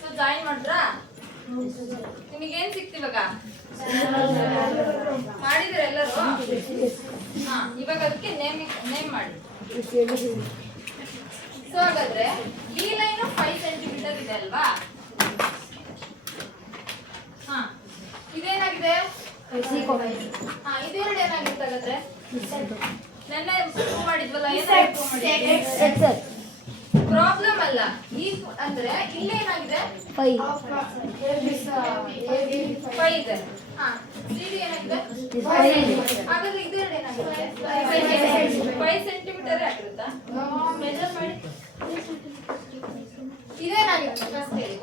So join ಮಾಡ್ರಾ? ನಿಮಗೇನ್ ಸಿಕ್ತು ಇವಾಗ? ಮಾಡಿದ್ರೆ ಎಲ್ಲರೂ? ಹಾ, ಇವಾಗ ಅದಕ್ಕೆ ನೇಮ್ ಮಾಡಿ. ಸೊ ಹಾಗಾದ್ರೆ ಈ ಲೈನ್ 5 ಸೆಂಟಿಮೀಟರ್ ಇದೆ ಅಲ್ವಾ? ಹಾ, ಇದೇನಾಗಿದೆ? ಹಾ, ಇದೆರಡು ಏನಾಗಿತ್ತು ಹಾಗಾದ್ರೆ? ನೆನ್ನೆ ಪ್ರೂವ್ ಮಾಡಿದ್ವಲ್ಲ, ಪ್ರಾಬ್ಲಮ್ ಅಲ್ಲ ಈ ಅಂದ್ರೆ ಇಲ್ಲೇನಾಗಿದೆ? 5 ಇದೆ. ಹಾ, ಸಿಡಿ ಏನಾಗಿದೆ? ಹಾಗಾದ್ರೆ ಇದೆರಡು ಏನಾಗುತ್ತೆ? 5 ಸೆಂಟಿಮೀಟರ್ ಆಗಿರುತ್ತಾ? ಮೆಜರ್ ಮಾಡಿ. ಇದೇನಾಗಿರುತ್ತೆ? ಫಸ್ಟ್ ಹೇಳಿ.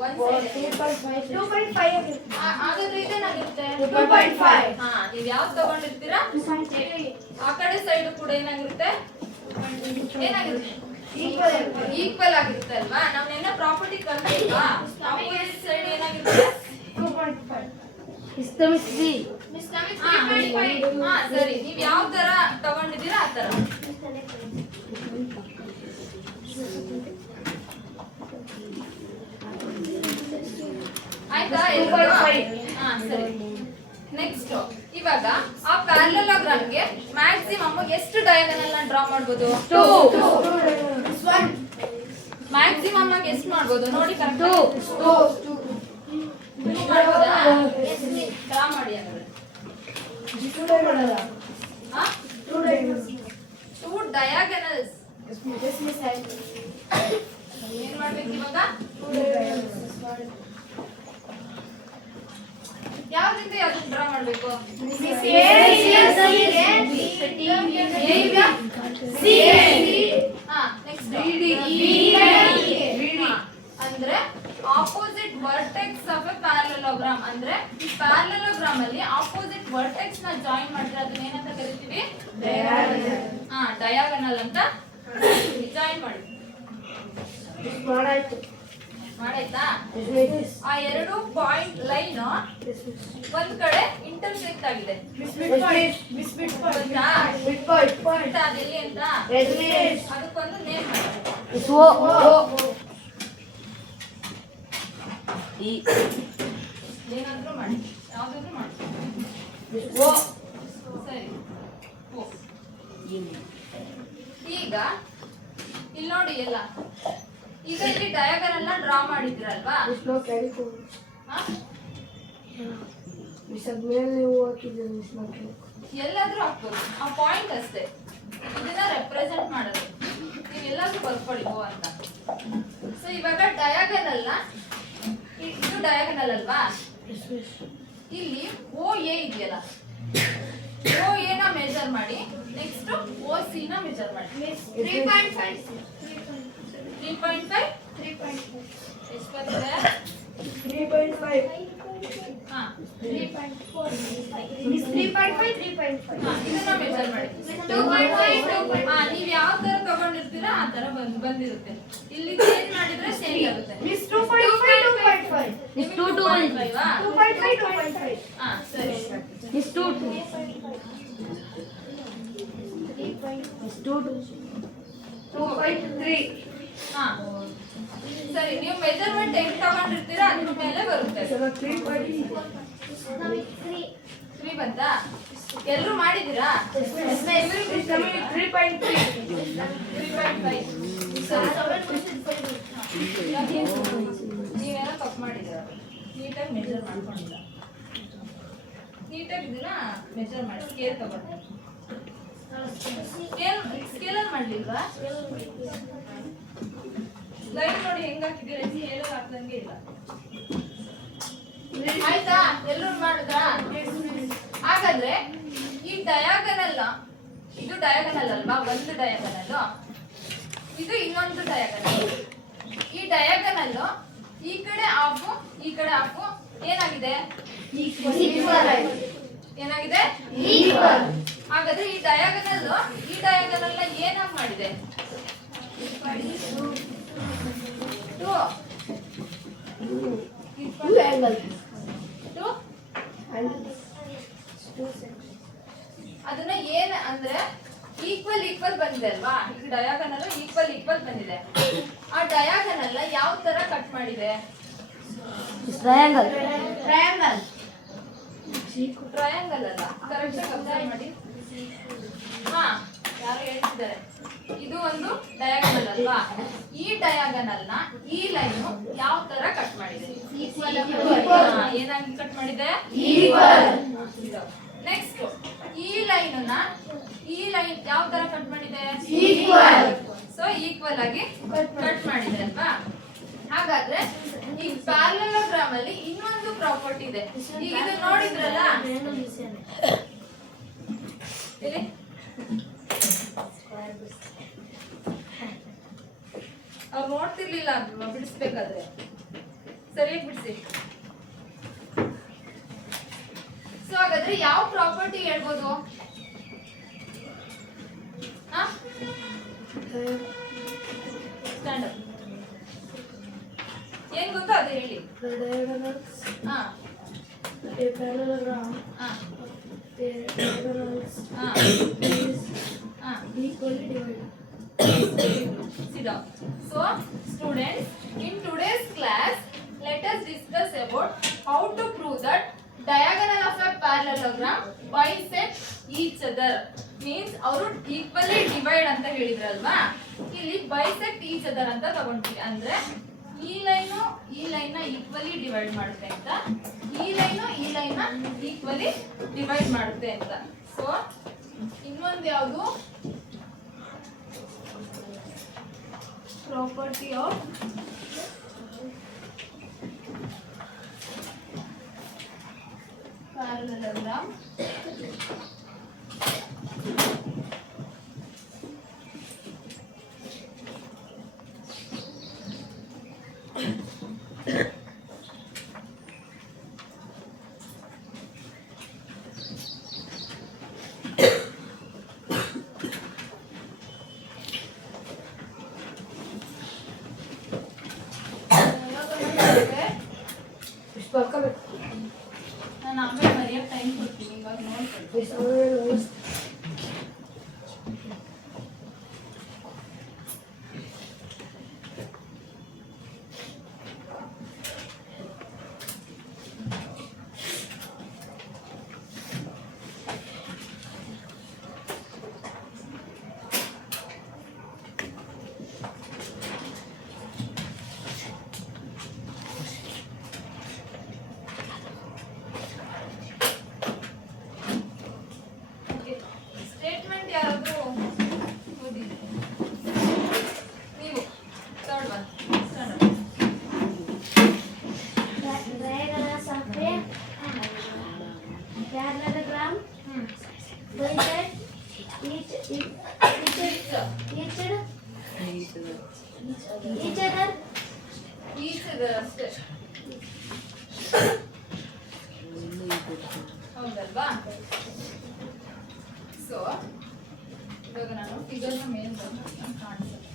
2.5. ಹಾಗಾದ್ರೆ ಇದೇನಾಗಿರುತ್ತೆ? 2.5. ಹಾ, ನೀವು ಯಾವ್ದು ತಗೊಂಡಿರ್ತೀರಾ ಆ ಕಡೆ ಸೈಡ್ ಕೂಡ ಏನಾಗಿರುತ್ತೆ? ಏನಾಗಿರುತ್ತೆ? ಈಕ್ವಲ್ ಆಗಿರುತ್ತೆ ಅಲ್ವಾ? ನಾವು ನೆನ್ನೆ ಪ್ರಾಪರ್ಟಿ ಕಲ್ತಿಲ್ವಾ? ಆಪೋಸಿಟ್ ಸೈಡ್ ಏನಾಗಿರುತ್ತೆ? 2.5. ಹಾ, ಸರಿ. ನೀವು ಯಾವ ತರ ತಗೊಂಡಿದ್ದೀರಾ ಆ ತರ. ಆಯ್ತಾ? ಹಾ, ಸರಿ. ನೆಕ್ಸ್ಟ್ ಇವಾಗ ಆ ಪ್ಯಾರಲೋಗ್ರಾಮ್ ಗೆ ಮ್ಯಾಕ್ಸಿಮಮ್ ಎಷ್ಟು ಡಯಾಗನಲ್ ನ ಡ್ರಾ ಮಾಡಬಹುದು? 2. ಮ್ಯಾಕ್ಸಿಮಮ್ ಆಗಿ ಎಷ್ಟು ಮಾಡಬಹುದು ನೋಡಿ? ಕರೆಕ್ಟ್ 2 ಮಾಡಬಹುದಾ? ಡ್ರಾ ಮಾಡಿ ಅಂದ್ರೆ 2 ಡಯಾಗನಲ್ಸ್. ಏನ್ ಮಾಡ್ಬೇಕು ಇವಾಗ? 2 ಡಯಾಗನಲ್ಸ್ ಯಾವ್ದಿಂದ ಯಾವ್ದು ಡ್ರಾ ಮಾಡ್ಬೇಕು? ಅಂದ್ರೆ opposite vertex of a parallelogram. ಅಂದ್ರೆ ಈ ಪ್ಯಾರಲೋಗ್ರಾಮ್ ಅಲ್ಲಿ ಆಪೋಸಿಟ್ ವರ್ಟೆಕ್ಸ್ ನ ಜಾಯಿನ್ ಮಾಡಿದ್ರೆ ಅದನ್ನ ಏನಂತ ಕರಿತೀವಿ? ಡಯಾಗನಲ್ ಅಂತ ಜಾಯಿನ್ ಮಾಡಿ. ಮಾಡಾಯ್ತಾ? ಆ ಎರಡು ಪಾಯಿಂಟ್ ಲೈನ್ ಒಂದ್ ಕಡೆ ಇಂಟರ್ಸೆಕ್ಟ್ ಆಗಿದೆ. ಅದೆಲ್ಲಿ ಅಂತ ಅದಕ್ಕೊಂದು ನೇಮ್ ಮಾಡಿ. ಏನಾದ್ರೂ ಮಾಡಿ, ಯಾವ್ದಾದ್ರು ಮಾಡಿ. ಸರಿ. ಈಗ ಇಲ್ಲಿ ನೋಡಿ ಎಲ್ಲ. ಈಗ ಇಲ್ಲಿ ಡಯಾಗ್ರಾಮ್ ಡ್ರಾ ಮಾಡಿದ್ರಲ್ವಾ? ಎಲ್ಲಾದ್ರೂ ಹಾಕ್ಬೋದು, ಆ ಪಾಯಿಂಟ್ ಅಷ್ಟೇ. ಇದನ್ನ ರೆಪ್ರೆಸೆಂಟ್ ಮಾಡೋದು. ನೀವು ಎಲ್ಲಾದ್ರೂ ಬರ್ಕೊಳ್ಳಿ ಓ ಅಂತ. ಸೊ ಇವಾಗ ಡಯಾಗನಲ್ ನ ಇದು ಡಯಾಗನಲ್ ಅಲ್ವಾ? ಇಲ್ಲಿ ಓ ಎ ಇದೆಯಲ್ಲ, ಓ ಎ ನ ಮೆಜರ್ ಮಾಡಿ. ನೆಕ್ಸ್ಟ್ ಓ ಸಿ ನ ಮೆಜರ್ ಮಾಡಿ. 3.5 ಎಷ್ಟು ಬಂದಿದೆ? 3.5. ಹಾ, 3.4. 3.5. ಇದನ್ನ ಮೆಜರ್ ಮಾಡಿ. 2.5. ಹಾ, ನೀವು ಯಾವ ತರ ತಗೊಂಡಿರ್ತೀರಾ ಆ ತರ ಬಂದಿರುತ್ತೆ. ಇಲ್ಲಿ ಚೇಂಜ್ ಮಾಡಿದ್ರೆ ಸೇಮ್ ಆಗುತ್ತೆ. 2.5. 2.5. ಹಾ, ಸರಿ. 2.3. ಹಾ, ಸರಿ. ನೀವು ಮೆಜರ್ಮೆಂಟ್ ಹೆಂಗ್ ತಗೊಂಡಿರ್ತೀರಾ ಅದ್ರ ಮೇಲೆ ಬರುತ್ತೆ. 3 ಬಂತಾ? ಎಲ್ಲರೂ ಮಾಡಿದ್ದೀರಾ? 3.5. ನೀವೇನೋ ತಪ್ಪು ಮಾಡಿದ್ದೀರಾ. ನೀಟಾಗಿ ಮೆಜರ್ ಮಾಡ್ಕೊಂಡಿಲ್ಲ. ನೀಟಾಗಿ ಇದನ್ನ ಮೆಜರ್ ಮಾಡಿ ಸ್ಕೇಲ್ ತಗೊಂಡು. ಸ್ಕೇಲಲ್ಲಿ ಮಾಡ್ಲಿಲ್ವಾ? ಲೈನ್ ನೋಡಿ ಹೆಂಗ್ ಹಾಕಿದ್ದೀರಾ? ಸ್ಕೇಲಲ್ಲಿ ಹಾಕ್ದಂಗೆ ಇಲ್ಲ. ಆಯ್ತಾ? ಎಲ್ಲರೂ ಮಾಡಿದ್ರಾ? ಹಾಗಾದ್ರೆ ಈ ಡಯಾಗನಲ್, ಇದು ಡಯಾಗನಲ್ ಅಲ್ವಾ? ಒಂದು ಡಯಾಗನಲ್, ಇದು ಇನ್ನೊಂದು ಡಯಾಗನಲ್. ಈ ಡಯಾಗನಲ್ ಈ ಕಡೆ ಹಾಫ್, ಈ ಕಡೆ ಹಾಫ್ ಏನಾಗಿದೆ? ಏನಾಗಿದೆ? ಹಾಗಾದ್ರೆ ಈ ಡಯಾಗನಲ್ ಏನಾಗಿ ಮಾಡಿದೆ? 2 ಅದನ್ನ ಏನ್ ಅಂದ್ರೆ ಈಕ್ವಲ್ ಈಕ್ವಲ್ ಬಂದಿದೆ ಅಲ್ವಾ? ಈಗ ಡಯಾಗನಲ್ ಈಕ್ವಲ್ ಬಂದಿದೆ. ಆ ಡಯಾಗನಲ್ ಯಾವ ತರ ಕಟ್ ಮಾಡಿದೆ? ಟ್ರಯಾಂಗಲ್. ಟ್ರಯಾಂಗಲ್ ಅಲ್ಲ, ಕರೆಕ್ಟ್ ಆಗಿ ಅಬ್ಸರ್ವ್ ಮಾಡಿ. ಹಾ, ಯಾರು ಹೇಳ್ತಿದ್ದಾರೆ? ಇದು ಒಂದು ಡಯಾಗನಲ್ ಅಲ್ವಾ? ಈ ಡಯಾಗನಲ್ ನ ಈ ಲೈನ್ ಯಾವ ತರ ಕಟ್ ಮಾಡಿದೆ? ಏನಾಗಿ ಕಟ್ ಮಾಡಿದೆ? ನೆಕ್ಸ್ಟ್ ಈ ಲೈನ್ ಯಾವ ತರ ಕಟ್ ಮಾಡಿದೆ? ಸೊ ಈಕ್ವಲ್ ಆಗಿ ಕಟ್ ಮಾಡಿದೆ ಅಲ್ವಾ? ಹಾಗಾದ್ರೆ ಈ ಪ್ಯಾರಲೋಗ್ರಾಮ್ ಅಲ್ಲಿ ಇನ್ನೊಂದು ಪ್ರಾಪರ್ಟಿ ಇದೆ. ಈಗ ಇದು ನೋಡಿದ್ರಲ್ಲ, ಇಲ್ಲಿ ಅವ್ರು ನೋಡ್ತಿರ್ಲಿಲ್ಲ ಬಿಡಿಸ್ಬೇಕಾದ್ರೆ. ಸರಿಯಾಗಿ ಬಿಡಿಸಿ. ಸೊ ಹಾಗಾದ್ರೆ ಯಾವ ಪ್ರಾಪರ್ಟಿ ಹೇಳ್ಬೋದು? Stand up. ಏನ್ ಗೊತ್ತೋ ಅದು ಹೇಳಿ. ಹಾ, equally divided. Sit down. So, students, in today's class, let us discuss about how to prove that diagonal of a parallelogram bisect each other. Means ಅವರು equally divide ಅಂತ ಹೇಳಿದ್ರಲ್ವಾ, ಇಲ್ಲಿ bisect each other ಅಂತ ತಗೊಂಡ್ವಿ. ಅಂದ್ರೆ ಈ ಲೈನ್ ನ equally divide ಮಾಡುತ್ತೆ ಅಂತ, ಈ ಲೈನ್ ನ ಈಕ್ವಲಿ ಡಿವೈಡ್ ಮಾಡುತ್ತೆ ಅಂತ. ಸೊ ಇನ್ನೊಂದು ಯಾವುದು? Property of parallelogram. ನಾನು ಆಮೇಲೆ ಮರೆಯೋಕೆ ಟೈಮ್ ಕೊಡ್ತೀನಿ, ಇವಾಗ ನೋಡ್ಕೊಳ್ತೀನಿ. ಸ್ಟೇಟ್ಮೆಂಟ್ ಯಾರಾದ್ರೂ ಓದಿದ್ರೆ ನೀವು third one Diagonals of a parallelogram bisect each other. ಅಷ್ಟೇ. ಹೌದಲ್ವಾ? ಸೊ ಇವಾಗ ನಾನು ಫಿಗರ್ನ ಮೇಲೆ ಕಾಣಿಸುತ್ತೆ.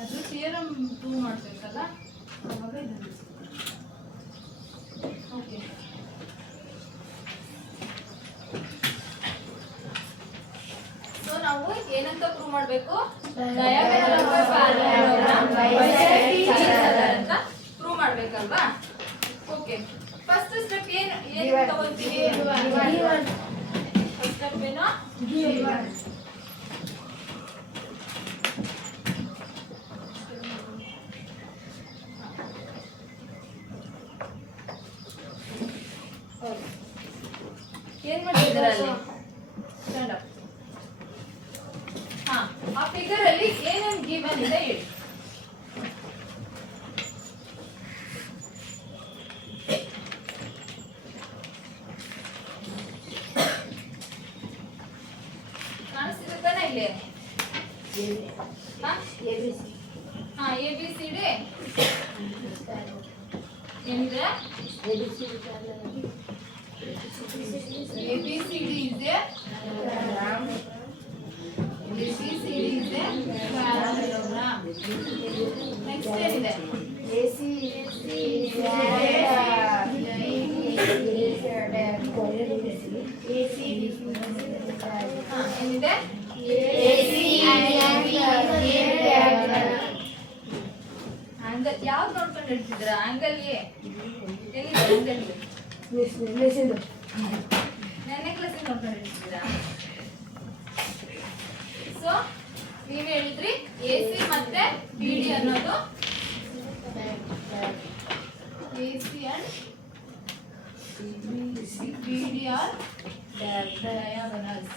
ಅದು ಥಿಯರಮ್ ಪ್ರೂವ್ ಮಾಡಬೇಕಲ್ಲ, ಆವಾಗ ಇದನ್ನು ಓಕೆ. ಸೊ ನಾವು ಏನಂತ ಪ್ರೂವ್ ಮಾಡಬೇಕು? Diagonal of a parallelogram bisect each other ಅಂತ ಅಲ್ವಾ? ಓಕೆ, ಫಸ್ಟ್ ಸ್ಟೆಪ್ ಏನು ತಗೊಳ್ತೀವಿ? ಫಸ್ಟ್ ಸ್ಟೆಪ್ ಏನು? ಏನ್ ಮಾಡ್ತಿದ್ದೀರಾ ಅಲ್ಲಿ? Stand up. ಹಾ, ಆ ಫಿಗರ್ ಅಲ್ಲಿ ಏನೇನ್ ಗಿವನ್ ಇದೆ ಹೇಳಿ. ಕಾಣಿಸ್ತಿದೆ ತಾನೆ ಇಲ್ಲಿ? ಹಾ, ABCD ಏನಿದೆ? ABCD is a parallelogram. Next ಏನಿದೆ? ಏನಿದೆ? ಆಂಗಲ್ ಯಾವ್ದು ನೋಡ್ಕೊಂಡು ಹೇಳ್ತಿದ್ರ? ಆಂಗಲ್ ಎಲ್ಲಿದೆ? ಆಂಗಲ್ ನೆನ್ನೆ ಕ್ಲಾಸಿಗೆ ನೋಡ್ಕೊಂಡು ಹೇಳ್ತಿದ್ದೀರಾ? ಸೊ ನೀವ್ ಹೇಳಿದ್ರಿ AC ಮತ್ತೆ BD ಅನ್ನೋದು AC and BD are diagonals.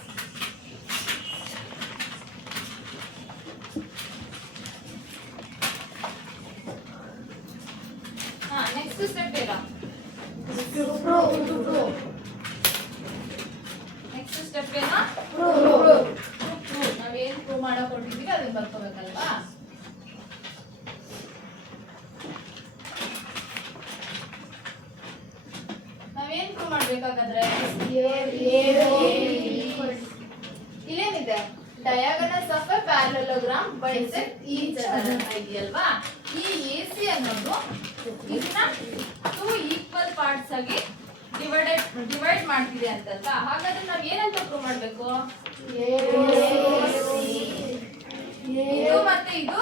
Next step ಏನು? ನೆಕ್ಸ್ಟ್ ಸ್ಟೆಪ್ ಏನು? ನಾವೇನ್ ಪ್ರೂವ್ ಮಾಡಕ್ ಕೊಟ್ಟಿದೀವಿ ಅದನ್ನ ಬರ್ಕೋಬೇಕಲ್ವಾ? ನಾವೇನ್ ಪ್ರೂವ್ ಮಾಡ್ಬೇಕಾಗಾದ್ರೆ ಇಲ್ಲೇನಿದೆ? Diagonals of a parallelogram bisect each other ಇದೆಯಲ್ವಾ? ಈ AC ಅನ್ನೋದು ಇದನ್ನ 2 ಈಕ್ವಲ್ ಪಾರ್ಟ್ಸ್ ಆಗಿ ಡಿವೈಡ್ ಮಾಡ್ತಿದೆ ಅಂತಲ್ವಾ? ಹಾಗಾದ್ರೆ ನಾವ್ ಏನಂತ ಪ್ರೂವ್ ಮಾಡ್ಬೇಕು? ಇದು ಮತ್ತೆ ಇದು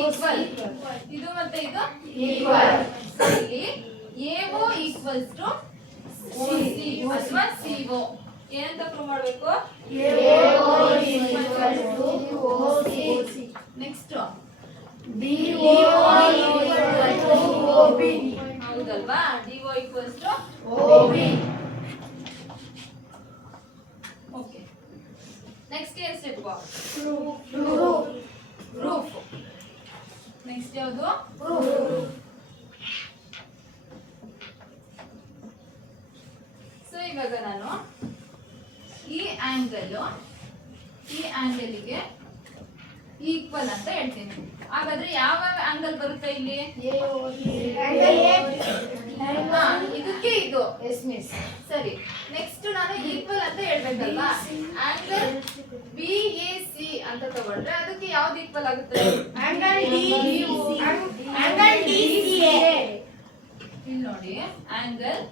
ಈಕ್ವಲ್, ಇದು ಮತ್ತೆ ಇದು ಈಕ್ವಲ್. ಇಲ್ಲಿ AO ಈಕ್ವಲ್ಸ್ ಟು OC ಅಥವಾ CO ಏನಂತ ಪ್ರೂವ್ ಮಾಡ್ಬೇಕು? ನೆಕ್ಸ್ಟ್ ಹೌದಲ್ವಾ? DO equals to OB. Okay, next ಏನ್ ಸ್ಟೆಪ್? ಪ್ರೂಫ್. ನೆಕ್ಸ್ಟ್ ಯಾವುದು? ಸೊ ಇವಾಗ ನಾನು ಈ ಆಂಗಲ್ಗೆ ಈಕ್ವಲ್ ಅಂತ ಹೇಳ್ತೀನಿ. ಹಾಗಾದ್ರೆ ಯಾವ ಆಂಗಲ್ ಬರುತ್ತೆ ಇಲ್ಲಿ? ಇದಕ್ಕೆ ಇದು ಸರಿ. ನೆಕ್ಸ್ಟ್ ನಾನು ಈಕ್ವಲ್ ಅಂತ ಹೇಳ್ಬೇಕಲ್ವಾ? ಆಂಗಲ್ BAC ಅಂತ ತಗೊಂಡ್ರೆ ಅದಕ್ಕೆ ಯಾವ್ದು ಈಕ್ವಲ್ ಆಗುತ್ತೆ? ಇಲ್ಲಿ ನೋಡಿ, ಆಂಗಲ್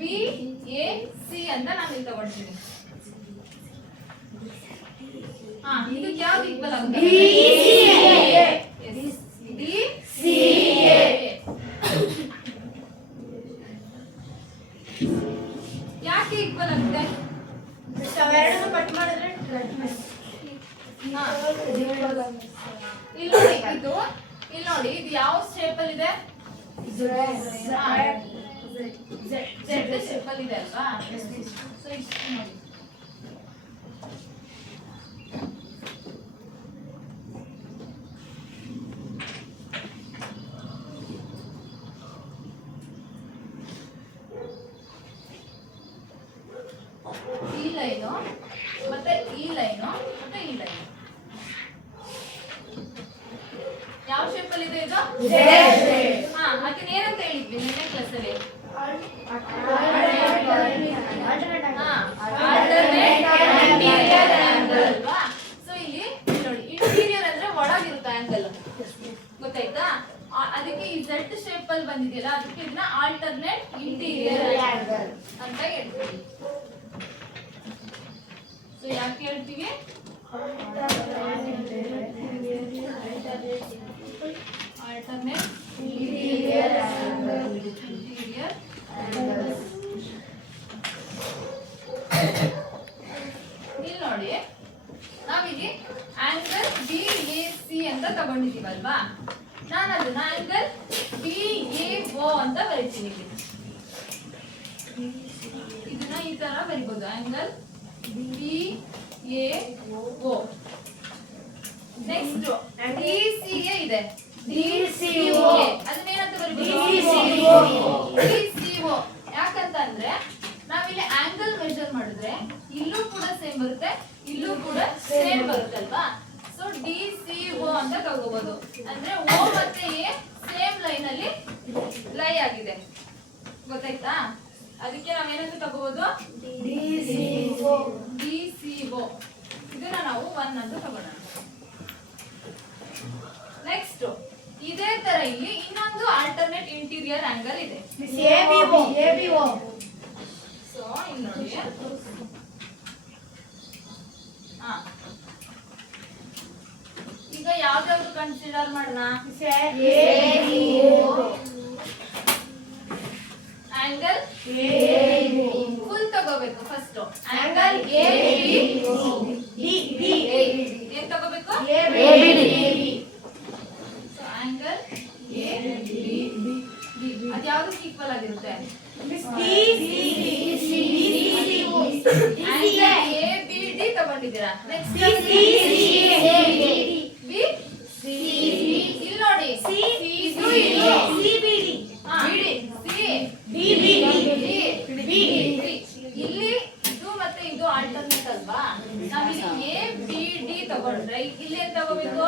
BAC ಅಂತ ನಾನು ಇಲ್ಲಿ ತಗೊಳ್ತೀನಿ. ಇದಕ್ಕೆ ಯಾವ್ದು ಈಕ್ವಲ್ ಆಗುತ್ತೆ? DCA. ಯಾಕೆ ಈಕ್ವಲ್ ಆಗುತ್ತೆ? ಕಟ್ ಮಾಡಿದ್ರೆ ಇಲ್ಲಿ ನೋಡಿ ಇದು ಯಾವ ಶೇಪ್ ಅಲ್ಲಿ ಇದೆ? Z ಶೇಪ್ ಅಲ್ಲಿ ಇದೆ ಅಲ್ವಾ? ಸೊ ಇಷ್ಟು ನೋಡಿ. ಈ ಲೈನು ಮತ್ತೆ ಈ ಲೈನು ಮತ್ತೆ ಈ ಲೈನು ಯಾವ ಶೇಪ್ ಅಲ್ಲಿ ಇದೆ? ಇದು ಅದನ್ನ ಏನಂತ ಹೇಳಿದ್ವಿ ನಿನ್ನೆ ಕ್ಲಾಸ್ ಅಲ್ಲಿ? ಸೊ ಇಲ್ಲಿ ನೋಡಿ, ಇಂಟೀರಿಯರ್ ಅಂದ್ರೆ ಒಳಗಿರುತ್ತೆ ಆಂಗಲ್, ಗೊತ್ತಾಯ್ತಾ? ಅದಕ್ಕೆ ಈ Z ಶೇಪ್ ಅಲ್ಲಿ ಬಂದಿದೆಯಲ್ಲ, ಅದಕ್ಕೆ ಇದನ್ನ ಆಲ್ಟರ್ನೇಟ್ ಇಂಟೀರಿಯರ್ ಆಂಗಲ್ ಅಂತ ಹೇಳ್ತೀವಿ. ಸೊ ಯಾಕೆ ಹೇಳ್ತೀವಿ? ಆಲ್ಟರ್ನೇಟ್ ಇಂಟೀರಿಯರ್ ಅದನ್ನ ಆಂಗಲ್ BAO ಅಂತ ಬರೀತೀನಿ ಇಲ್ಲಿ. ಇದನ್ನ ಈ ತರ ಬರಿಬಹುದು ಆಂಗಲ್ BAO. ನೆಕ್ಸ್ಟ್ DCA ಇದೆ. DCO ಅದನ್ನ ಏನಂತ ಬರೀಬಹುದು? DCO. ಯಾಕಂತಂದ್ರೆ ನಾವಿಲ್ಲಿ ಆಂಗಲ್ ಮೆಜರ್ ಮಾಡಿದ್ರೆ ಇಲ್ಲೂ ಕೂಡ ಸೇಮ್ ಬರುತ್ತೆ, ಇಲ್ಲೂ ಕೂಡ ಸೇಮ್ ಬರುತ್ತಲ್ವಾ. ಸೊ DCO ಅಂತ ತಗೋಬಹುದು. ಅಂದ್ರೆ O ಮತ್ತೆ A ಸೇಮ್ ಲೈನ್ ಅಲ್ಲಿ ಲೈ ಆಗಿದೆ, ಗೊತ್ತಾಯ್ತಾ? ಅದಕ್ಕೆ ನಾವೇನಂತ ತಗೋಬಹುದು? DCO. ಇದನ್ನ ನಾವು 1 ಅಂತ ತಗೋಣ. ನೆಕ್ಸ್ಟ್ ಇದೇ ತರ ಇಲ್ಲಿ ಇನ್ನೊಂದು ಆಲ್ಟರ್ನೇಟ್ ಇಂಟೀರಿಯರ್ ಆಂಗಲ್ ಇದೆ. ABO. ಸೊ ಇಲ್ಲಿ ನೋಡಿ, ಈಗ ಯಾವ್ದಾದ್ರು ಕನ್ಸಿಡರ್ ಮಾಡೋಣ. ಆಂಗಲ್ ಫುಲ್ ತಗೋಬೇಕು ಫಸ್ಟ್. ಆಂಗಲ್ ABD ಏನ್ ತಗೋಬೇಕು? ಸೊ ಆಂಗಲ್ ABD ಅದು ಯಾವ್ದಕ್ಕೆ ಈಕ್ವಲ್ ಆಗಿರುತ್ತೆ? ABD ತಗೊಂಡಿದ್ದೀರಾ. ನೆಕ್ಸ್ಟ್ ಇಲ್ಲಿ ನೋಡಿ, ಇಲ್ಲಿ ಇದು ಮತ್ತೆ ಇದು ಆಲ್ಟರ್ನೇಟ್ ಅಲ್ವಾ. ನಾವಿಲ್ಲಿ ABD ತಗೊಂಡ್ರೆ ಇಲ್ಲಿ ಏನ್ ತಗೋಬೇಕು?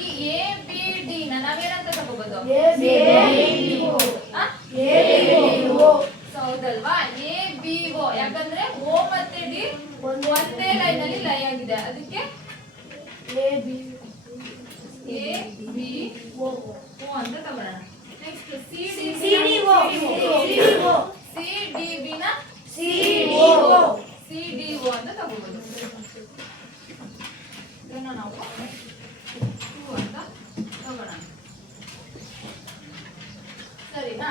ಈ ABD ನ ನಾವೇನಂತ ತಗೋಬಹುದು? ಹೌದಲ್ವಾ? ABO ಯಾಕಂದ್ರೆ O ಮತ್ತೆ D ಒಂದೇ ಲೈನ್ ಅಲ್ಲಿ ಲೈ ಆಗಿದೆ, ಅದಕ್ಕೆ ABO ಅಂತ ತಗೋಣ. ನೆಕ್ಸ್ಟ್ CDB ನ CDO ಅಂತ ತಗೋಬಹುದು. ಇದನ್ನ ನಾವು 2 ಅಂತ ತಗೋಣ, ಸರಿನಾ?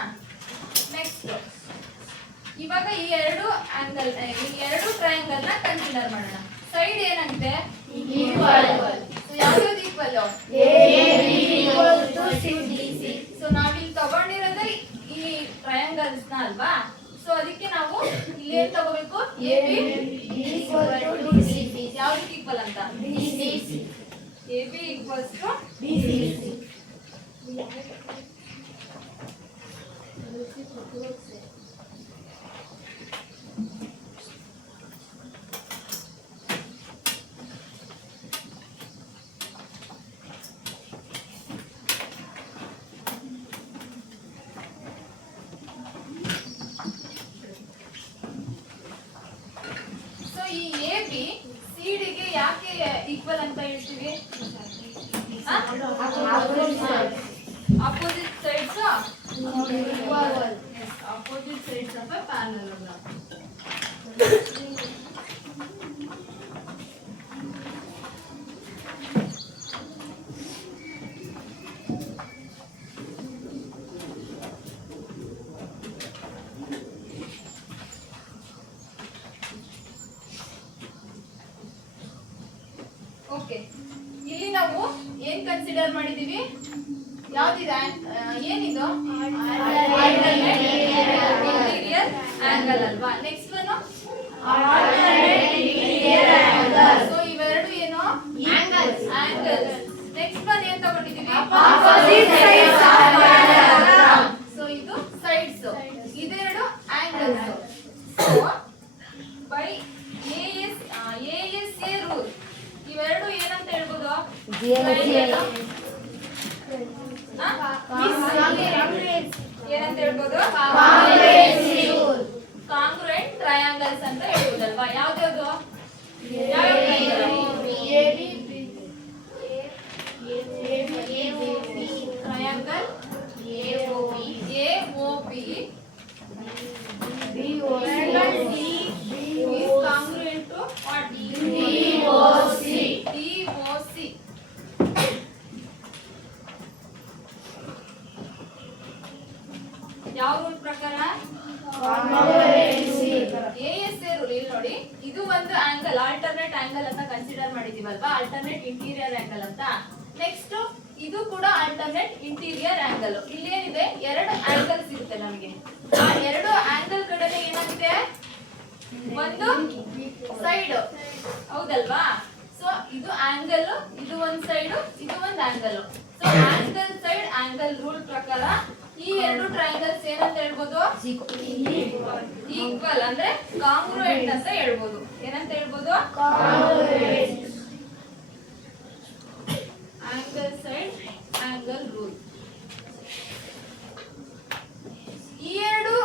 ನೆಕ್ಸ್ಟ್ ಇವಾಗ ಈ ಎರಡು ಟ್ರಯಾಂಗಲ್ ನ ಕನ್ಸಿಡರ್ ಮಾಡೋಣ. ಸೈಡ್ ಏನಾಗಿದೆ? ಯಾವ್ದು ಈಕ್ವಲ್? ಸೊ ನಾವಿಲ್ಲಿ ತಗೊಂಡಿರೋದು ಈ ಟ್ರಯಾಂಗಲ್ಸ್ ನ ಅಲ್ವಾ. ಸೊ ಅದಕ್ಕೆ ನಾವು ಇಲ್ಲಿ ಏನ್ ತಗೋಬೇಕು? AB ಯಾವ್ದಕ್ಕೆ ಈಕ್ವಲ್ ಅಂತ? AB equals to BCC. ಈ AB CD ಗೆ ಯಾಕೆ ಈಕ್ವಲ್ ಅಂತ ಹೇಳ್ತೀವಿ? Opposite sides opposite sides of a parallelogram. Okay, ಇಲ್ಲಿ ನಾವು ಏನ್ ಕನ್ಸಿಡರ್ ಮಾಡಿದೀವಿ? ಯಾವ್ದಿದೆ? ಏನಿದು? ಇಂಟೀರಿಯರ್ ಆಂಗಲ್ ಅಲ್ವಾ. ನೆಕ್ಸ್ಟ್ ಒನ್ ಸೊ ಇವೆರಡು ಏನು? ಆಂಗಲ್ಸ್. ನೆಕ್ಸ್ಟ್ ಒನ್ ಏನ್ ತಗೊಂಡಿದೀವಿ? ಸೊ ಇದು ಸೈಡ್ಸ್, ಇದೆರಡು angles. So by ASA rule ಇವೆರಡು ಏನಂತ ಹೇಳ್ಬೋದು? ಏನಂತ ಹೇಳ್ಬೋದು? ಕಾಂಗ್ರುಯೆಂಟ್ ಟ್ರಯಾಂಗಲ್ಸ್ ಅಂತ ಹೇಳ್ಬೋದಲ್ವಾ. ಯಾವ್ದ್ಯಾವ್ದು? Triangle AOB is congruent to what? DOC. ಯಾವ ರೂಲ್ ಪ್ರಕಾರ? ASA rule. ಇಲ್ಲಿ ನೋಡಿ ಇದು ಒಂದು ಆಂಗಲ್ ಆಲ್ಟರ್ನೇಟ್ ಆಂಗಲ್ ಅಂತ ಕನ್ಸಿಡರ್ ಮಾಡಿದೀವಲ್ವಾ ಆಲ್ಟರ್ನೇಟ್ ಇಂಟೀರಿಯರ್ ಆಂಗಲ್ ಅಂತ ನೆಕ್ಸ್ಟ್ ಇದು ಕೂಡ ಆಲ್ಟರ್ನೇಟ್ ಇಂಟೀರಿಯರ್ ಆಂಗಲ್ ಇಲ್ಲಿ ಏನಿದೆ ಎರಡು ಆಂಗಲ್ಸ್ ಇರುತ್ತೆ ನಮಗೆ ಆ ಎರಡು ಆಂಗಲ್ ಕಡೆನೇ ಏನಾಗಿದೆ ಒಂದು ಸೈಡ್ ಹೌದಲ್ವಾ ಸೊ ಇದು ಆಂಗಲ್ ಇದು ಒಂದು ಸೈಡ್ ಇದು ಒಂದು angle so angle side angle rule ಪ್ರಕಾರ ಈ ಎರಡು ಟ್ರಯಾಂಗಲ್ಸ್ ಏನಂತ ಹೇಳ್ಬೋದು ಈಕ್ವಲ್ ಅಂದ್ರೆ ಕಾಂಗ್ರುಯೆಂಟ್ ಅಂತ ಹೇಳ್ಬೋದು ಏನಂತ ಹೇಳ್ಬೋದು ಆಂಗಲ್ ಸೈಡ್ ಆಂಗಲ್ ರೂಲ್ ಈ ಎರಡು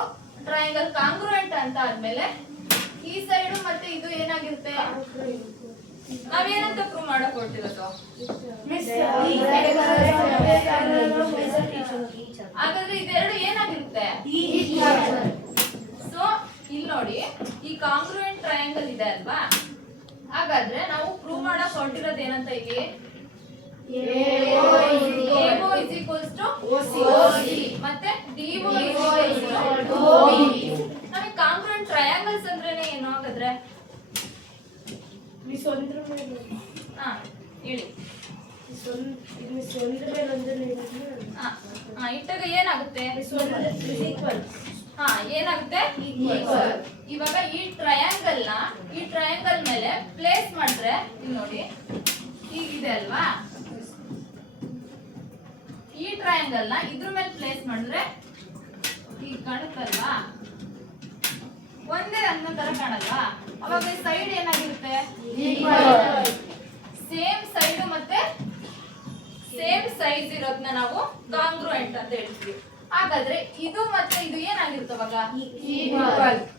ಟ್ರಯಾಂಗಲ್ ಕಾಂಗ್ರುಯೆಂಟ್ ಅಂತ ಆದ್ಮೇಲೆ ಈ ಸೈಡ್ ಮತ್ತೆ ಇದು ಏನಾಗಿರುತ್ತೆ ನಾವೇನಂತ ಪ್ರೂವ್ ಮಾಡಕ್ ಹೊರಟಿರೋದು ಹಾಗಾದ್ರೆ ಇದೆರಡು ಏನಾಗಿರುತ್ತೆ ಸೊ ಇಲ್ಲಿ ನೋಡಿ ಈ ಕಾಂಗ್ರುಯೆಂಟ್ ಟ್ರಯಾಂಗಲ್ ಇದೆ ಅಲ್ವಾ ಹಾಗಾದ್ರೆ ನಾವು ಪ್ರೂವ್ ಮಾಡಕ್ ಹೊರಟಿರೋದು ಏನಂತ ಇಲ್ಲಿ AO is equals to OC ಮತ್ತೆ DO is equals to OB ನಮಗೆ ಕಾಂಗ್ರುಯೆಂಟ್ ಟ್ರಯಾಂಗಲ್ಸ್ ಅಂದ್ರೇನೆ ಏನು ಹಾಗಾದ್ರೆ ಹಾ ಹೇಳಿ ಇಟ್ಟಾಗ ಏನಾಗುತ್ತೆ ಹಾ ಏನಾಗುತ್ತೆ ಇವಾಗ ಈ ಟ್ರಯಾಂಗಲ್ ಮೇಲೆ ಪ್ಲೇಸ್ ಮಾಡಿದ್ರೆ ಇಲ್ಲಿ ನೋಡಿ ಹೀಗಿದೆ ಅಲ್ವಾ ಈ ಟ್ರಯಾಂಗಲ್ ನ ಇದ್ರ ಮೇಲೆ ಪ್ಲೇಸ್ ಮಾಡಿದ್ರೆ ಈಗ ಕಾಣುತ್ತಲ್ವಾ ಒಂದೇ ರಂಗ ತರ ಕಾಣಲ್ವಾ ಅವಾಗ ಸೈಡ್ ಏನಾಗಿರುತ್ತೆ ಸೇಮ್ ಸೈಡ್ ಮತ್ತೆ ಸೇಮ್ ಸೈಜ್ ಇರೋದನ್ನ ನಾವು ಕಾಂಗ್ರುಯೆಂಟ್ ಅಂತ ಹೇಳ್ತೀವಿ ಹಾಗಾದ್ರೆ ಇದು ಮತ್ತೆ ಇದು ಏನಾಗಿರುತ್ತೆ ಅವಾಗ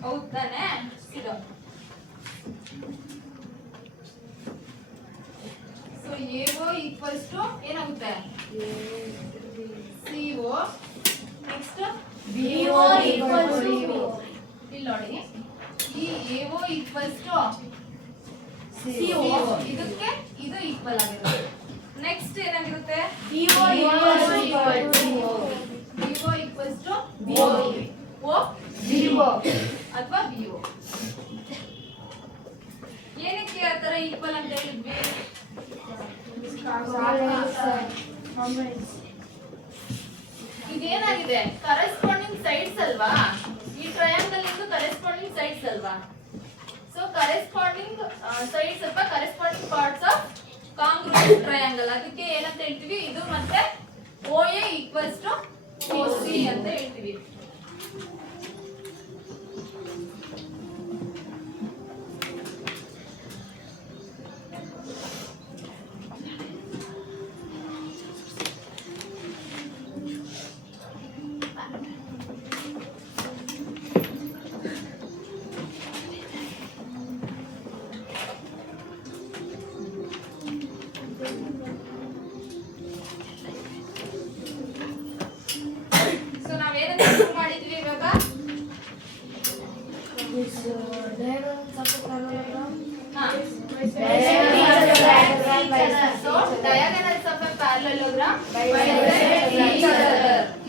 ಹೌದ್ ತಾನೆ ಇದು ಸೊ AO ಈಕ್ವಲ್ಸ್ ಟು ಏನಾಗುತ್ತೆ CO next BO equals to ಇಲ್ಲಿ ನೋಡಿ ಈ AO ಈಕ್ವಲ್ಸ್ ಟು CO ಇದಕ್ಕೆ ಇದು ಈಕ್ವಲ್ ಆಗಿರುತ್ತೆ ನೆಕ್ಸ್ಟ್ ಏನಾಗಿರುತ್ತೆ BO ಈಕ್ವಲ್ಸ್ ಟು BO ಅಥವಾ BO ಏನಕ್ಕೆ ಆ ತರ ಈಕ್ವಲ್ ಅಂತ ಹೇಳಿದ್ವಿ ಇದೇನಾಗಿದೆ ಕರೆಸ್ಪಾಂಡಿಂಗ್ ಸೈಡ್ಸ್ ಅಲ್ವಾ ಈ ಟ್ರಯಾಂಗಲ್ ಇಂದು ಕರೆಸ್ಪಾಂಡಿಂಗ್ ಸೈಡ್ಸ್ ಅಲ್ವಾ ಸೊ ಕರೆಸ್ಪಾಂಡಿಂಗ್ ಸೈಡ್ಸ್ ಅಥವಾ ಕರೆಸ್ಪಾಂಡಿಂಗ್ ಪಾರ್ಟ್ಸ್ ಆಫ್ ಕಾಂಗ್ರುಯೆಂಟ್ ಟ್ರಯಾಂಗಲ್ ಅದಕ್ಕೆ ಏನಂತ ಹೇಳ್ತೀವಿ ಇದು ಮತ್ತೆ OA ಈಕ್ವಲ್ಸ್ ಟು OC ಅಂತ ಹೇಳ್ತೀವಿ diagonals of a parallelogram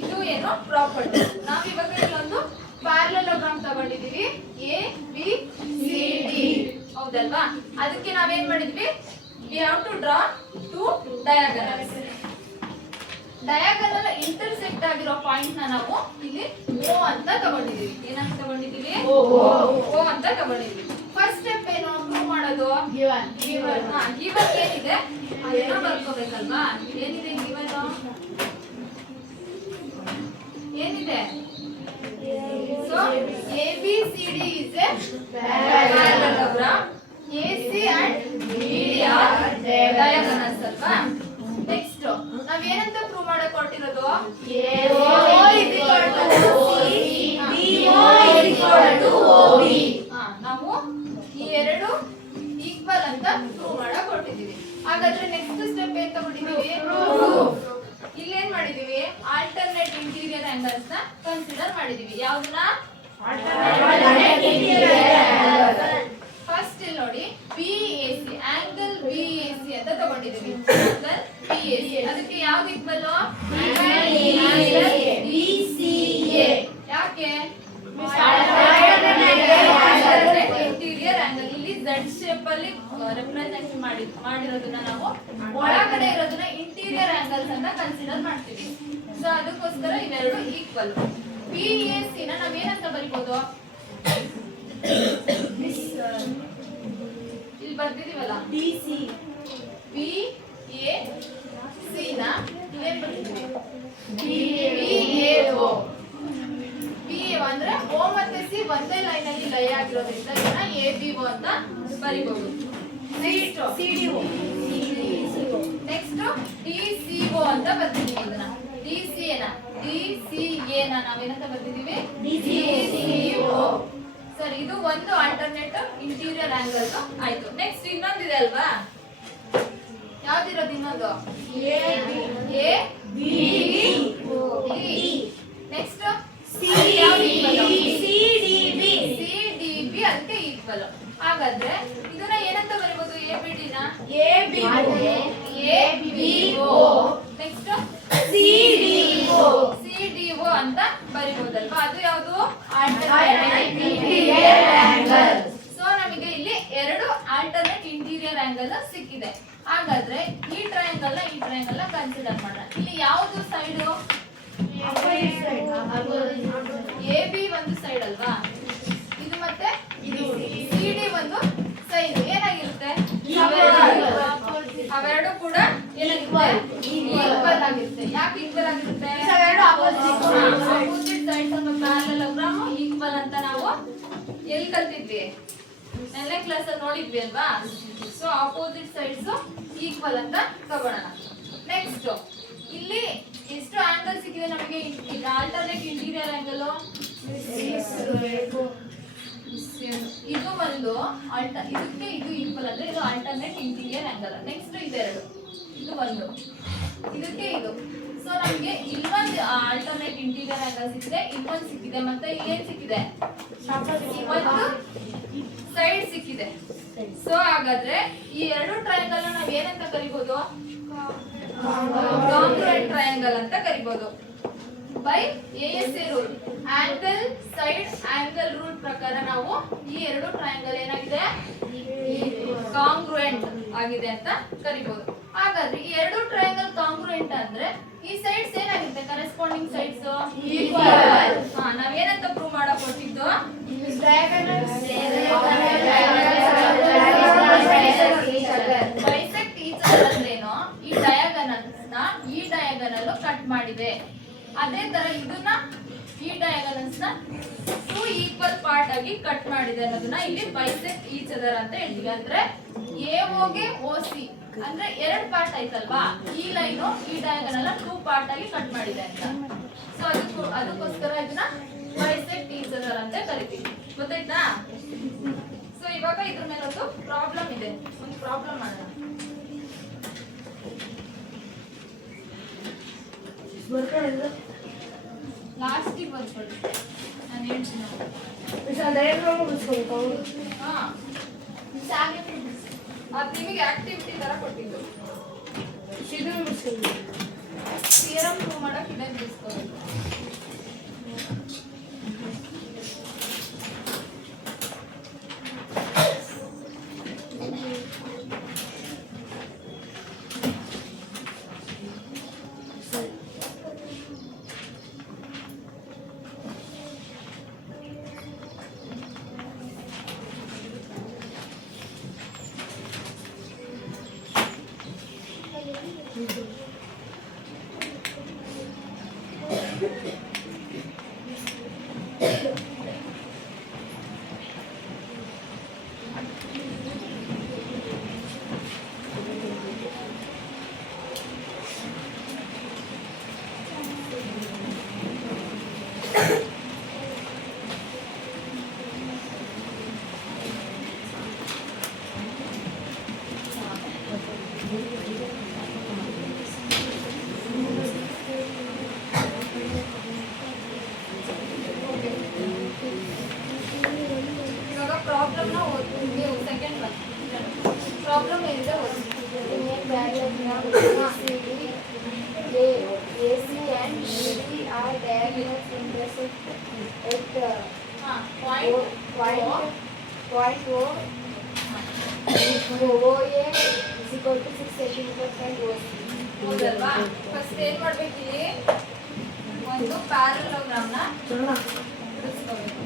ಇದು ಏನು ಪ್ರಾಪರ್ಟಿ ನಾವು ಇವಾಗ ಇಲ್ಲೊಂದು parallelogram ತಗೊಂಡಿದೀವಿ A B C D ಹೌದಲ್ವಾ ಅದಕ್ಕೆ ನಾವೇನ್ ಮಾಡಿದ್ವಿ we have to draw two diagonals diagonal intersect ಆಗಿರೋ ಪಾಯಿಂಟ್ ನ ನಾವು ಇಲ್ಲಿ O ಅಂತ ತಗೊಂಡಿದೀವಿ ಏನಂತ ತಗೊಂಡಿದೀವಿ O ಅಂತ ತಗೊಂಡಿದೀವಿ ಫಸ್ಟ್ ಸ್ಟೆಪ್ ಏನು ಪ್ರೂವ್ ಮಾಡೋದು ಗಿವನ್ ಏನಿದೆ ಅದನ್ನ ಬರ್ಕೋಬೇಕಲ್ವಾ ಏನಿದೆ ಗಿವನ್ ಏನಿದೆ so ABCD is a parallelogram AC and BD are diagonals ಅಲ್ವಾ ನೆಕ್ಸ್ಟ್ ನಾವ್ ಏನಂತ ಪ್ರೂವ್ ಮಾಡಕ್ ಹೊರಟಿರೋದು AO is equal to OC BO is equal to OB ನಾವು ಈ ಎರಡು ಈಕ್ವಲ್ ಅಂತ ಪ್ರೂವ್ ಮಾಡಕ್ ಹೊರಟಿದೀವಿ ಹಾಗಾದ್ರೆ ನೆಕ್ಸ್ಟ್ ಸ್ಟೆಪ್ ಏನ್ ತಗೊಂಡಿದೀವಿ ಇಲ್ಲಿ ಏನ್ ಮಾಡಿದೀವಿ ಆಲ್ಟರ್ನೇಟ್ ಇಂಟೀರಿಯರ್ ಆಂಗಲ್ಸ್ ನ ಕನ್ಸಿಡರ್ ಮಾಡಿದೀವಿ ಯಾವ್ದನ್ನ ಆಲ್ಟರ್ನೇಟ್ ಇಂಟೀರಿಯರ್ ಆಂಗಲ್ಸ್ ಫಸ್ಟ್ ಇಲ್ಲಿ ನೋಡಿ BAC ಆಂಗಲ್ BAC ಅಂತ ತಗೊಂಡಿದೀವಿ ಆಂಗಲ್ BAC ಅದಕ್ಕೆ ಯಾವ್ದು ಈಕ್ವಲ್ ಆಂಗಲ್ BCA ಯಾಕೆ ಇಂಟೀರಿಯರ್ ಝೆಡ್ ಶೇಪ್ ಅಲ್ಲಿ ರೆಪ್ರೆಸೆಂಟ್ ಮಾಡಿರೋದನ್ನ ನಾವು ಒಳಗಡೆ ಇರೋದನ್ನ ಇಂಟೀರಿಯರ್ ಆಂಗಲ್ಸ್ ಅಂತ ಕನ್ಸಿಡರ್ ಮಾಡ್ತೀವಿ. ಸೊ ಅದಕ್ಕೋಸ್ಕರ ಇವೆರಡು ಈಕ್ವಲ್. ಪಿ ಎ ಸಿ ನ ನಾವ್ ಏನಂತ ಬರಿಬೋದು? ಇಲ್ಲಿ ಬರ್ತಿದೀವಲ್ಲ DC ಪಿ ಎ ಸಿ ನ ಇಲ್ಲೇನ್ ಬರ್ತಿದೀವಿ? PAO. PAO ಅಂದ್ರೆ O ಮತ್ತೆ C ಒಂದೇ ಲೈನ್ ಅಲ್ಲಿ ಲಯ ಆಗಿರೋದ್ರಿಂದ ಇದನ್ನ ABO ಅಂತ ಬರಿಬಹುದು. CDO ನೆಕ್ಸ್ಟ್ DCO ಅಂತ ಬರ್ತಿದೀವಿ. ಇದನ್ನ DCA ನ ನಾವೇನಂತ ಬರ್ತಿದೀವಿ? DCO. ಸರಿ, ಇದು ಒಂದು ಆಲ್ಟರ್ನೇಟ್ ಇಂಟೀರಿಯರ್ ಆಂಗಲ್ ಆಯ್ತು. ನೆಕ್ಸ್ಟ್ ಇನ್ನೊಂದಿದೆ ಅಲ್ವಾ? ಯಾವ್ದಿರೋದು ಇನ್ನೊಂದು? ABD. ನೆಕ್ಸ್ಟ್ CDB ಅದಕ್ಕೆ ಈಕ್ವಲ್. ಹಾಗಾದ್ರೆ ಇದನ್ನ ಏನಂತ ಬರೀಬಹುದು? ABD ನ ABO. ನೆಕ್ಸ್ಟ್ CDO ಅಂತ ಬರೀಬಹುದಲ್ವಾ? ಅದು ಯಾವುದು? Alternate interior angle. ಸೊ ನಮಗೆ ಇಲ್ಲಿ ಎರಡು ಆಲ್ಟರ್ನೇಟ್ ಇಂಟೀರಿಯರ್ ಆಂಗಲ್ ಸಿಕ್ಕಿದೆ. ಹಾಗಾದ್ರೆ ಈ ಟ್ರಯಾಂಗಲ್ ನ ಕನ್ಸಿಡರ್ ಮಾಡೋಣ. ಇಲ್ಲಿ ಯಾವುದು ಸೈಡ್? AB ಒಂದು ಸೈಡ್ ಅಲ್ವಾ? ಇದು ಮತ್ತೆ CD ಒಂದು ಸೈಡ್. ಏನಾಗಿರುತ್ತೆ? ಅವೆರಡು ಕೂಡ ಏನಾಗಿರುತ್ತೆ? ಈಕ್ವಲ್ ಆಗಿರುತ್ತೆ. ಯಾಕೆ ಈಕ್ವಲ್ ಆಗಿರುತ್ತೆ? Opposite sides of parallelogram equal ಅಂತ ನಾವು ಎಲ್ಲಿ ಕಲ್ತಿದ್ವಿ? ನೆನ್ನೆ ಕ್ಲಾಸ್ ಅಲ್ಲಿ ನೋಡಿದ್ವಿ ಅಲ್ವಾ? ಸೊ ಅಪೋಸಿಟ್ ಸೈಡ್ಸ್ ಈಕ್ವಲ್ ಅಂತ ತಗೊಳ್ಳೋಣ. ನೆಕ್ಸ್ಟ್ ಇಲ್ಲಿ ಎಷ್ಟು ಆಂಗಲ್ ಸಿಕ್ಕಿದೆ ನಮಗೆ? ಆಲ್ಟರ್ನೇಟ್ ಇಂಟೀರಿಯರ್ ಆಂಗಲ್ ಇದು ಒಂದು ಇದಕ್ಕೆ ಇದು ಈಕ್ವಲ್ ಅಂದ್ರೆ ಇದು ಆಲ್ಟರ್ನೇಟ್ ಇಂಟೀರಿಯರ್ ಆಂಗಲ್. ನೆಕ್ಸ್ಟ್ ಇದೆರಡು, ಇದು ಒಂದು, ಇದಕ್ಕೆ ಇದು. ಸೊ ನಮಗೆ ಇಲ್ಲೊಂದು ಆಲ್ಟರ್ನೇಟ್ ಇಂಟೀರಿಯರ್ ಆಂಗಲ್ ಸಿಕ್ಕಿದೆ, ಇಲ್ಲೊಂದು ಸಿಕ್ಕಿದೆ, ಮತ್ತೆ ಇಲ್ಲೇನ್ ಸಿಕ್ಕಿದೆ? ಒಂದು ಸೈಡ್ ಸಿಕ್ಕಿದೆ. ಸೊ ಹಾಗಾದ್ರೆ ಈ ಎರಡು ಟ್ರಯಾಂಗಲ್ ನಾವ್ ಏನಂತ ಕರಿಬಹುದು? ಕಾಂಗ್ರುಯೆಂಟ್ ಟ್ರಯಾಂಗಲ್ ಅಂತ ಕರಿಬಹುದು. By ASA rule, angle side angle rule ಪ್ರಕಾರ ನಾವು ಈ ಎರಡು ಟ್ರಯಾಂಗಲ್ ಏನಾಗಿದೆ? ಕಾಂಗ್ರುಯೆಂಟ್ ಆಗಿದೆ ಅಂತ ಕರಿಬಹುದು. ಹಾಗಾದ್ರೆ ಈ ಎರಡು ಟ್ರಯಾಂಗಲ್ ಕಾಂಗ್ರುಯೆಂಟ್ ಅಂದ್ರೆ ಈ ಸೈಡ್ಸ್ ಏನಾಗುತ್ತೆ? Corresponding sides equal. ನಾವೇನಂತ ಪ್ರೂವ್ ಮಾಡಕ್ ಹೊರಟಿದ್ದು? ಬೈಸೆಕ್ಟ್ ಈಚ್ ಅದರ್ ಅಂದ್ರೇನು? ಈ ಡಯಾಗನಲ್ ಕಟ್ ಮಾಡಿದೆ. ಅದೇ ತರ ಇದನ್ನ ಈ ಡಯಾಗನಲ್ಸ್ ನ 2 ಈಕ್ವಲ್ ಪಾರ್ಟ್ ಆಗಿ ಕಟ್ ಮಾಡಿದೆ ಅನ್ನೋದನ್ನ ಇಲ್ಲಿ ಬೈಸೆಕ್ಟ್ ಈಚ್ ಅದರ್ ಅಂತ ಹೇಳ್ತೀವಿ. ಅಂದ್ರೆ AO ಗೆ OC ಅಂದ್ರೆ ಎರಡು ಪಾರ್ಟ್ ಆಯ್ತಲ್ವಾ? ಈ ಲೈನು ಈ ಡಯಾಗನಲ್ 2 ಪಾರ್ಟ್ ಆಗಿ ಕಟ್ ಮಾಡಿದೆ ಅಂತ. ಸೊ ಅದಕ್ಕೋಸ್ಕರ ಇದನ್ನ ಬೈಸೆಕ್ಟ್ ಈಚ್ ಅದರ್ ಅಂತ ಕರಿತೀವಿ. ಗೊತ್ತಾಯ್ತಾ? ಸೊ ಇವಾಗ ಇದ್ರ ಮೇಲೆ ಒಂದು ಪ್ರಾಬ್ಲಮ್ ಇದೆ. ಒಂದು ಪ್ರಾಬ್ಲಮ್ ಮಾಡೋಣ. ಲಾಸ್ಟಿಗೆ ಬರ್ಕೊಳ್ಳಿ, ನಾನು ಹೇಳ್ತೀನಿ. ಅದು ನಿಮಗೆ ಆಕ್ಟಿವಿಟಿ ತರ ಕೊಟ್ಟಿದ್ದು. ಥಿಯರಮ್ ಪ್ರೂವ್ ಮಾಡಕ್ಕೆ ಇದನ್ನು ಬಿಡಿಸ್ಕೋಬೇಕು. Problem is the in a parallelogram CD, AC and BD are diagonals intersect at point O OA is equal to 6 centimeters and OC. ಹೌದಲ್ವಾ? ಫಸ್ಟ್ ಏನ್ ಮಾಡ್ಬೇಕು ಇಲ್ಲಿ ಒಂದು ಪ್ಯಾರಲೋಗ್ರಾಮ್ ನ ಬಿಡಿಸ್ಕೋಬೇಕು.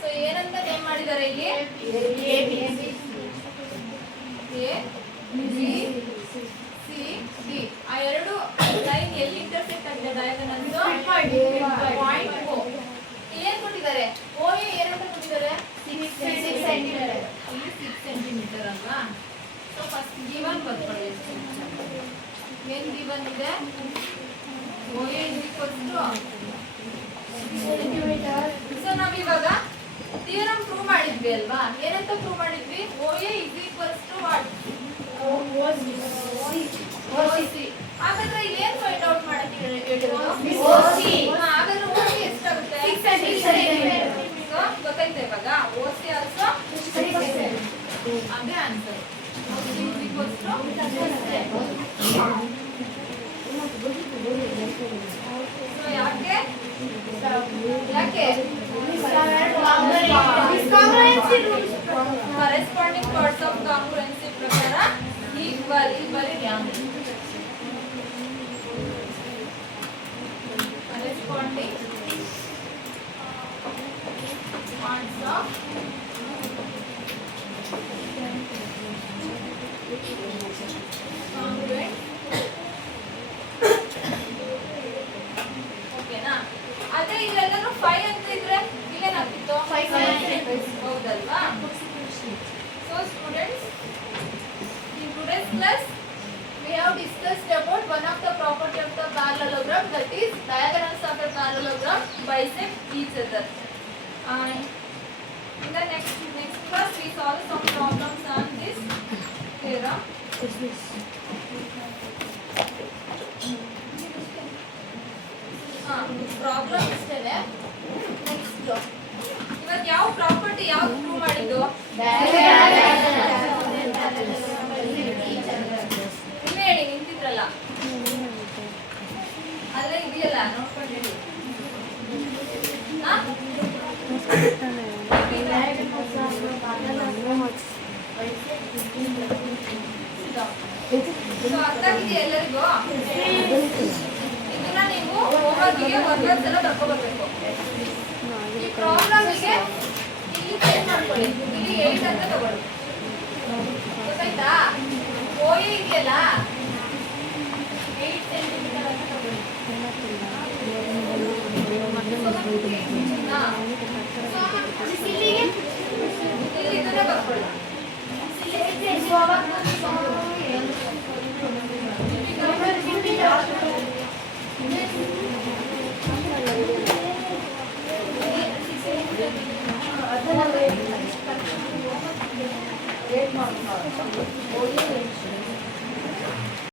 ಸೊ ಏನಂತ ನೇಮ್ ಮಾಡಿದ್ದಾರೆ ಇಲ್ಲಿ ಎ ಬಿ ಸಿ ಡಿ. ಆ ಎರಡು ಲೈನ್ ಎಲ್ಲಿ ಇಂಟರ್ಸೆಕ್ಟ್ ಆಗಿದೆ ಡಯಾಗನಲ್ ಪಾಯಿಂಟ್ ಓ. ಏನ್ ಕೊಟ್ಟಿದ್ದಾರೆ? ಓ ಎ ಏನಂತ ಕೊಟ್ಟಿದ್ದಾರೆ? 6 ಸೆಂಟಿಮೀಟರ್. ಇಲ್ಲಿ 6 ಸೆಂಟಿಮೀಟರ್ ಅಲ್ವಾ? ಸೊ ಫಸ್ಟ್ ಗಿವನ್ ಬರ್ಕೊಳ್ಳಿ. ಏನ್ ಗಿವನ್ ಇದೆ? O A is equals to centimetre. So ನಾವ್ ಇವಾಗ ಥಿಯರಮ್ ಪ್ರೂವ್ ಮಾಡಿದ್ವಿ ಅಲ್ವಾ? ಏನಂತ ಪ್ರೂವ್ ಮಾಡಿದ್ವಿ? O A is equals to what? OC. ಹಾಗಾದ್ರೆ ಇಲ್ಲಿ ಏನ್ ಫೈಂಡ್ ಔಟ್ ಮಾಡಕ್ಕೆ ಹೇಳಿರೋದು? OC. ಹಾಗಾದ್ರೆ OC ಎಷ್ಟಾಗುತ್ತೆ? 6 ಸೆಂಟಿಮೀಟರ್. ಸೊ ಗೊತ್ತಾಯ್ತಾ ಇವಾಗ? OC also 6 centimetre. ಅದೇ answer. OC is equals to 6 so ಯಾಕೆ ಕರೆಸ್ಪಾಂಡಿಂಗ್ ಪಾರ್ಟ್ಸ್ ಆಫ್ ಕಾಂಗ್ರುಯೆನ್ಸಿ ಪ್ರಕಾರ equal corresponding parts of congruent. ಓಕೆನಾ? ಅದೇ ಇಲ್ಲೆಲ್ಲರೂ 5 ಅಂತ ಇದ್ರೆ ಇಲ್ಲೇನಾಗ್ತಿತ್ತು? 5 ಹೌದಲ್ವಾ? So students, in today's class we have discussed about one of the property of the parallelogram, that is diagonals of a parallelogram bisect each other. In the next class we solve some problems on this theorem. Problem ಇಷ್ಟೇ. Next ಇವತ್ತು ಯಾವ property ಯಾವ್ದು prove ಮಾಡಿದ್ದು? ನೀವೇ ಹೇಳಿ, ನಿಂತಿದ್ರಲ್ಲ ಅಲ್ಲೇ ಇದೆಯಲ್ಲ, ನೋಡ್ಕೊಂಡು ಹೇಳಿ. ಅರ್ಥ ಆಗಿದೆಯಾ ಎಲ್ಲರಿಗೂ? ಇದನ್ನ ನೀವು ಹೋಮ್ವರ್ಕಿಗೆ ವರ್ಗಸ್ ಎಲ್ಲ ತರ್ಕೋಬರ್ಬೇಕು. ಈ ಪ್ರಾಬ್ಲಮ್ಗೆ ಇಲ್ಲಿ ಚೇಂಜ್ ಮಾಡ್ಕೊಳ್ಳಿ, ಇಲ್ಲಿ 8 ಅಂತ ತಗೊಳ್ಳಿ. ಗೊತ್ತಾಯ್ತಾ? ಓ ಇದೆಯಲ್ಲ